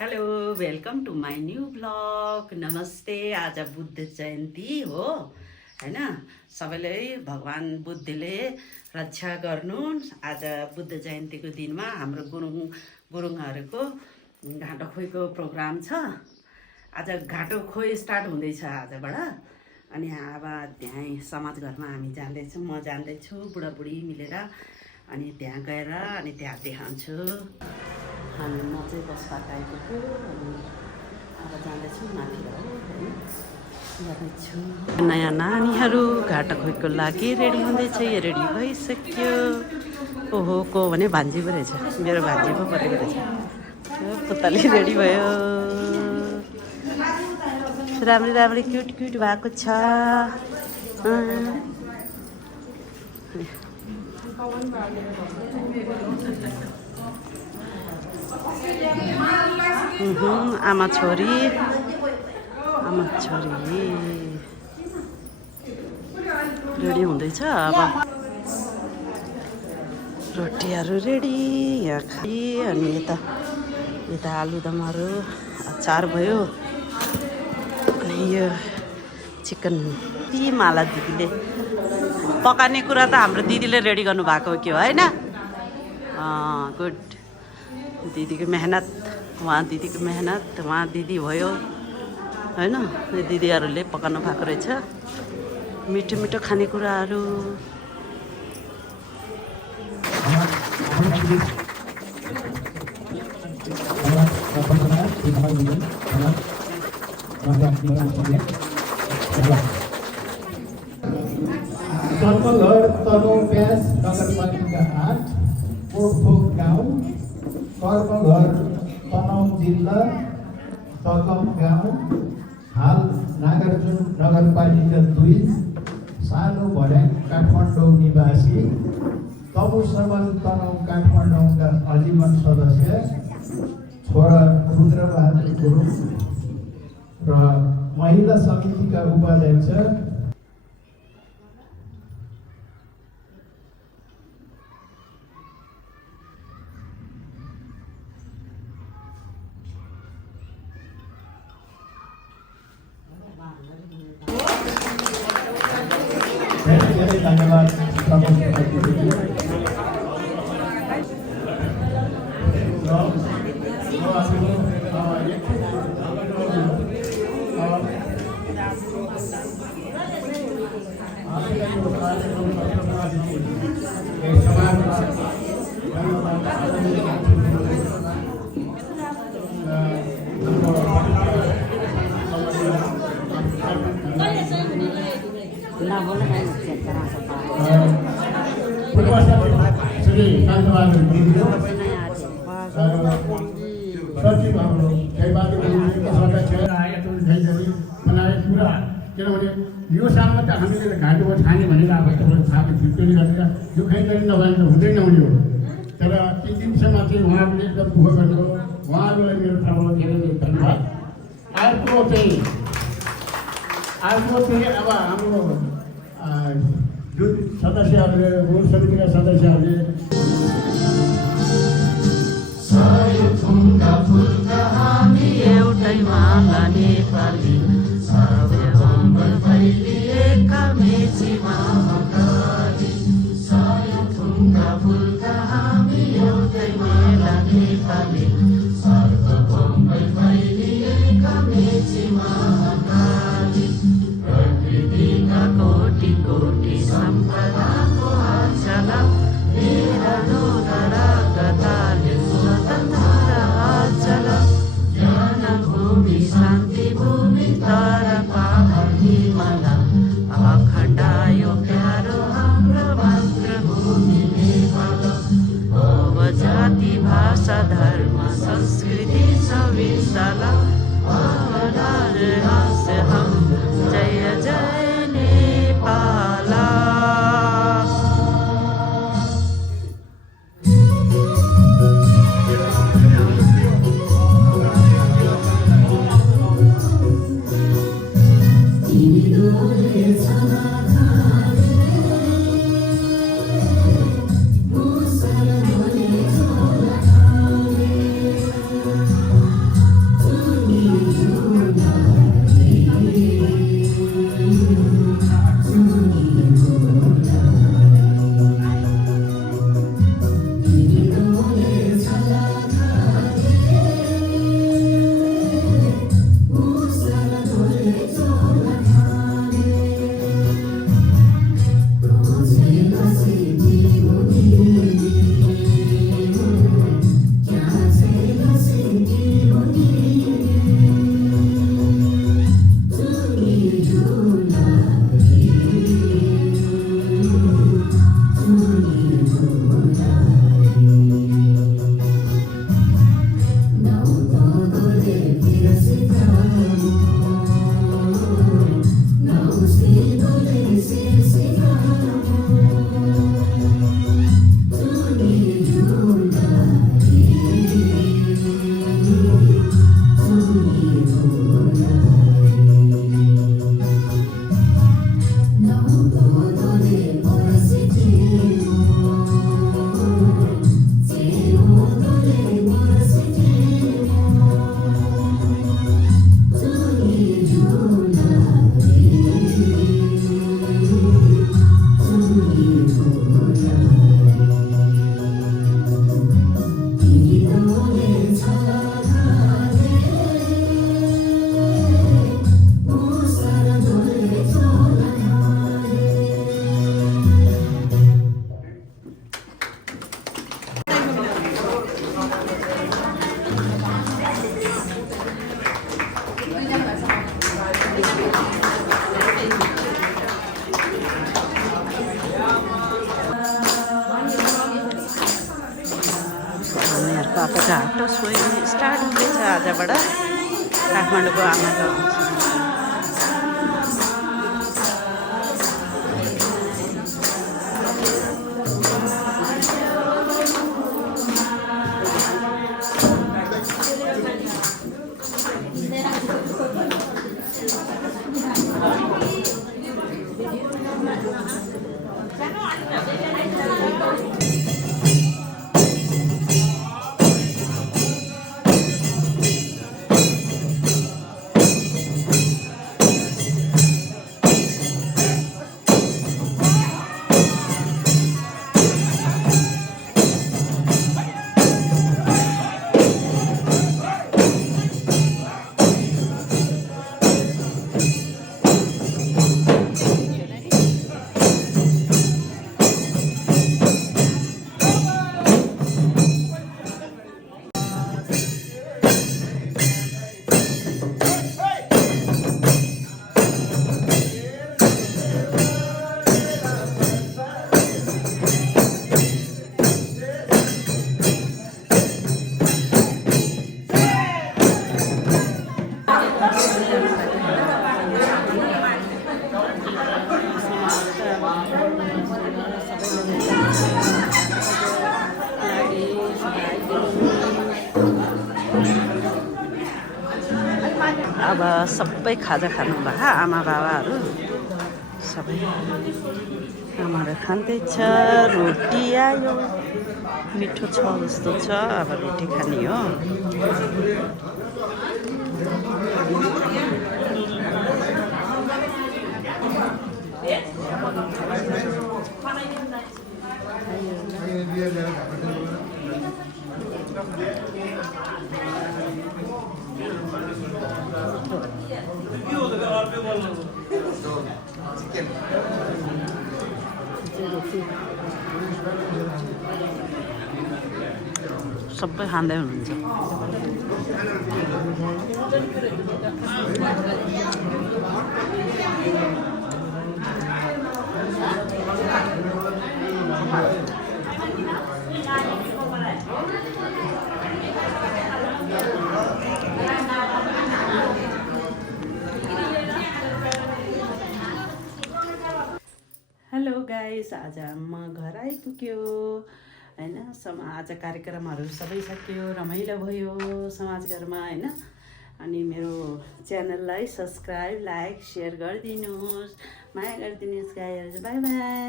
Hello welcome to my new blog. नमस्ते। आज बुद्ध जयन्ती हो हैन। सबैले भगवान बुद्धले रक्षा गर्नुन्। आज बुद्ध जयन्तीको दिनमा हाम्रो गुरुङहरूको घाँटो खोइको प्रोग्राम छ। आज घाँटो खोइ स्टार्ट हुँदैछ आजबाट। अनि अब त्यहाँ समाजघरमा हामी जाँदैछौँ, म जाँदैछु बुढाबुढी मिलेर। अनि त्यहाँ गएर अनि त्यहाँ देखाउँछु। अनि म चाहिँ बसबाट आइपुग्यो। अनि अब जाँदैछु माथि जाँदैछु। नयाँ नानीहरू घाँटा खोइको लागि रेडी हुँदैछ। यो रेडी भइसक्यो। ओहो को भने भान्जी पो रहेछ, मेरो भान्जी पो परेको रहेछ। पुतली रेडी भयो, राम्री राम्री क्युट क्युट भएको छ। आमा छोरी रेडी हुँदैछ। अब रोटीहरू रेडी यहाँ खाइ। अनि यता आलुदमहरू अचार भयो। अनि यो चिकन माला दिदीले पकाउने कुरा त हाम्रो दिदीले रेडी गर्नुभएको हो कि होइन। गुड। दिदीको मेहनत, उहाँ दिदीको मेहनत, उहाँ दिदी भयो होइन। यो दिदीहरूले पकाउनु भएको रहेछ मिठो मिठो खानेकुराहरू। सर्पघर तनहुँ व्यास नगरपालिका 8 कोटफोक गाउँ, कर्मघर तनहुँ जिल्ला सकम गाउँ, हाल नागार्जुन नगरपालिका 2, सानो भर्याङ काठमाडौँ निवासी, तमु समाज तनहुँ काठमाडौँका आजीवन सदस्य छोरा रुद्रबहादुर गुरुङ र महिला समितिका उपाध्यक्ष धन्यवाद। श्री कान्तबहादुर दिदीले सचिवहरू बनाए पुरा। किनभने यो सालमा त हामीले घाँटोमा छाने भनेर अब तपाईँलाई थाहा फिर्ती गरेर यो खैँचरी नभए त हुँदै नहुने हो। तर ती दिनसम्म चाहिँ उहाँहरूले एकदम दुःख गर्नुभयो। उहाँहरूलाई मेरो तर्फबाट धेरै धेरै धन्यवाद। अर्को चाहिँ अब हाम्रो जुन सदस्यहरूले, मूल समितिका सदस्यहरूले एउटै माला नेपाली फैलिएका मेची महाकाली, थुङ्गा फुलका हामी एउटै मेला नेपाली, सर्वभौमै फैलिएका मेची महाकाली, प्रकृतिका कोटि कोटि सम्पदाको आचल, मेरा नोदरा गताले स्वतन्त्र आचल, ज्ञान भूमि शान्ति भूमि खाँदैछ आजबाट काठमाडौँको आमाको। अब सबै खाजा खानुभयो आमा बाबाहरू सबै। आमाहरू खाँदैछ, रोटी आयो, मिठो छ जस्तो छ। अब रोटी खाने हो। सबै खाँदै हुनुहुन्छ। हेलो गाइस, आज म घर आइपुग्यो होइन। आज कार्यक्रमहरू सबै सक्यो, रमाइलो भयो समाजघरमा होइन। अनि मेरो च्यानललाई सब्सक्राइब, लाइक, सेयर गरिदिनुहोस्, माया गरिदिनुहोस् गाइस। By by.